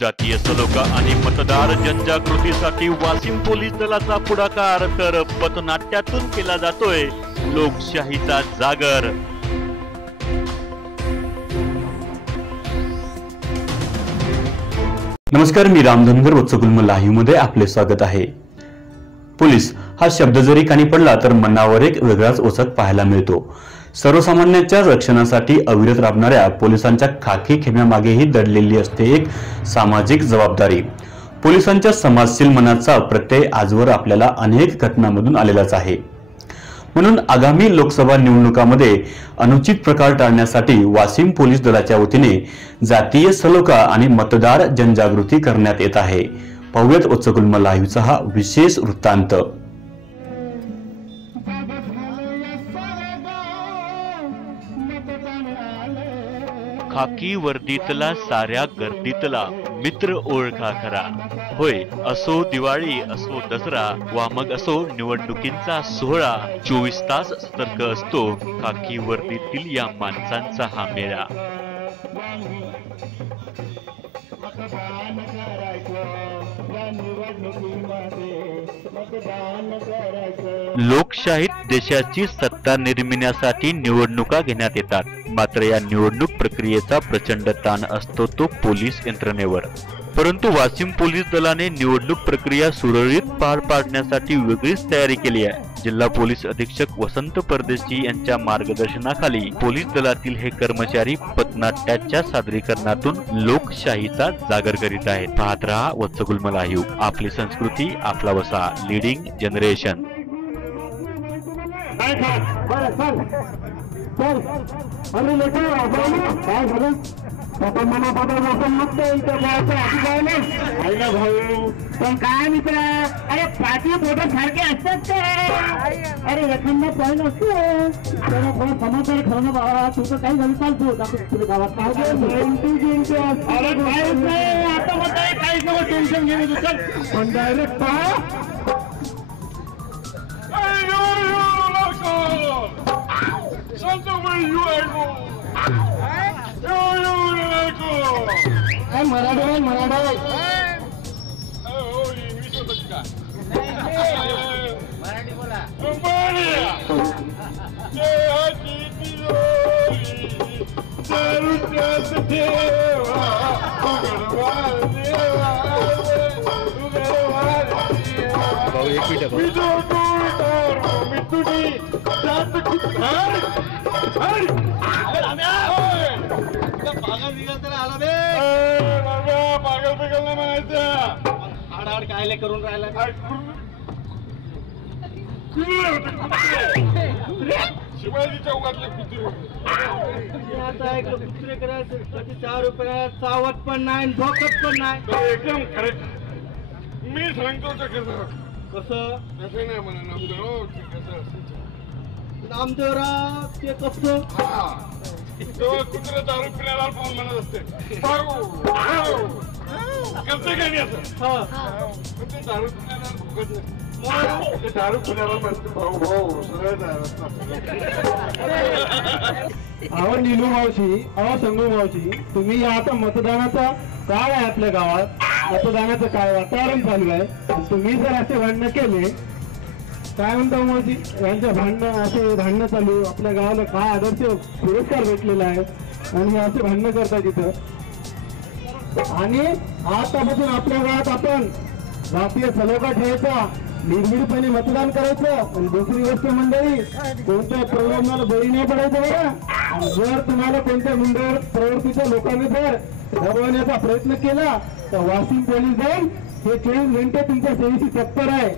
जातीय सलोखा आणि मतदार जनजागृतीसाठी वाशिम पोलीस दलाचा पुढाकार. तर पथनाट्यातून केला जातोय लोकशाहीचा जागर. नमस्कार मी रामधनगर वत्सगुल्म लाईव्हमध्ये आपले स्वागत आहे. पोलीस हा शब्द जरी कानी पडला तर मनावर एक वेगळाच ओसक पाहायला मिळतो. सर्वसामान्यांच्या रक्षणासाठी अविरत राबणाऱ्या पोलिसांच्या खाकी खेम्यामागेही दडलेली असते एक सामाजिक जबाबदारी. पोलिसांच्या समाजशील मनाचा प्रत्यय आजवर आपल्याला अनेक घटनांमधून आलेलाच आहे. म्हणून आगामी लोकसभा निवडणुकामध्ये अनुचित प्रकार टाळण्यासाठी वाशिम पोलीस दलाच्या वतीने जातीय सलोखा आणि मतदार जनजागृती करण्यात येत आहे. पाहुयात ओचकुल्म लाईव्हचा हा विशेष वृत्तांत. खाकी वर्दीतला साऱ्या गर्दीतला मित्र ओळखा खरा. होय असो दिवाळी असो दसरा वा मग असो निवडणुकींचा सोहळा. चोवीस तास सतर्क असतो खाकी वर्दीतील या माणसांचा हा मेळा. लोकशाहीत देशाची सत्ता निर्मिण्यासाठी निवडणुका घेण्यात येतात. मात्र या निवडणूक प्रक्रियेचा प्रचंड ताण असतो तो पोलीस यंत्रणेवर. परंतु वाशिम पोलीस दलाने निवडणूक प्रक्रिया सुरळीत पार पाडण्यासाठी वेगळीच तयारी केली आहे. जिल्हा पोलीस अधीक्षक वसंत परदेशी यांच्या मार्गदर्शनाखाली पोलीस दलातील हे कर्मचारी पथनाट्याच्या सादरीकरणातून लोकशाहीचा जागर करीत आहेत. पाहत रहा वत्सगुल्म लाईव्ह आपली संस्कृती आपला वसा. लिडिंग जनरेशन अरे लेकर काय झालं? पप्पा मला पप्पा मोठं नसतं इथं गावाचं आधी काय ना ना भाऊ. पण काय मित्र? अरे पाठी फोटो सारखे असतात ते. अरे एखादा पॉईंट असतो त्याला थोडं समाचार खरं ना बाबा तुझं काही झालं चालतो. आपण तुझ्या गावात काय अरे काय नाही आता मग काय काही नको टेन्शन घेणे पण डायरेक्ट पहा. मराठा आहे मराठा Oh, English होतं का? आडाआड काय करून राहिला. शिवाजी चौकातले कुत्रे. आता ऐकलं कुत्रे करायचं कधी चार रुपये सावत पण नाही धोकत पण नाही. एकदम करेक्ट मी सांगतो तर कसं कसं? कसं नाही म्हणा नामदेव हो, ते कसं असेल. नामदेवराव ते कसं? हा. तेव्हा कुत्रे दारू पिण्याला पाहून म्हणत असते. भाऊ, भाऊ. नाही दारू पिण्याला भाऊ भाऊ सगळं अहो निलू मावशी अहो संगू मावशी तुम्ही आता मतदानाचा काळ आहे आपल्या गावात? मतदानाचं काय वातावरण चालू आहे? तुम्ही जर असे भांडणं केले काय म्हणता हो मावशी? यांच्या भांडणं असे भांडणं चालू आपल्या गावाला काय आदर्श पुरस्कार भेटलेला आहे? आणि असे भांडणं करतात तिथं आणि आतापासून आपल्या गावात आपण जातीय सलोखा ठेवायचा निर्भीडपणे मतदान करायचं. आणि दुसरी गोष्ट मंडळी कोणत्या प्रलोभनाला बळी नाही पडायचं बघा आणि जर तुम्हाला कोणत्या मंडळ प्रवृत्तीच्या लोकांनी जर दबवण्याचा प्रयत्न केला तर वाशिम पोलीस जाऊन हे चोवीस घंटे तुमच्या सेवेची तत्पर आहे.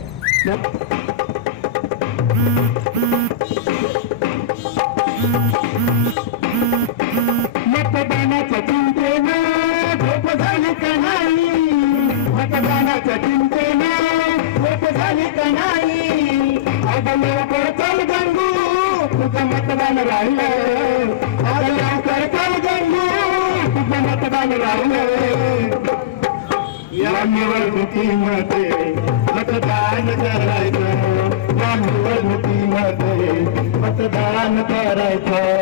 चिंतेनं झोप झाली का नाही? आता गंगू. तुझं मतदान राहिलं आता लवकर गंगू. तुझं मतदान राहिलं या निवडणुकीमध्ये मतदान करायचं. या निवडणुकीमध्ये मतदान करायचं.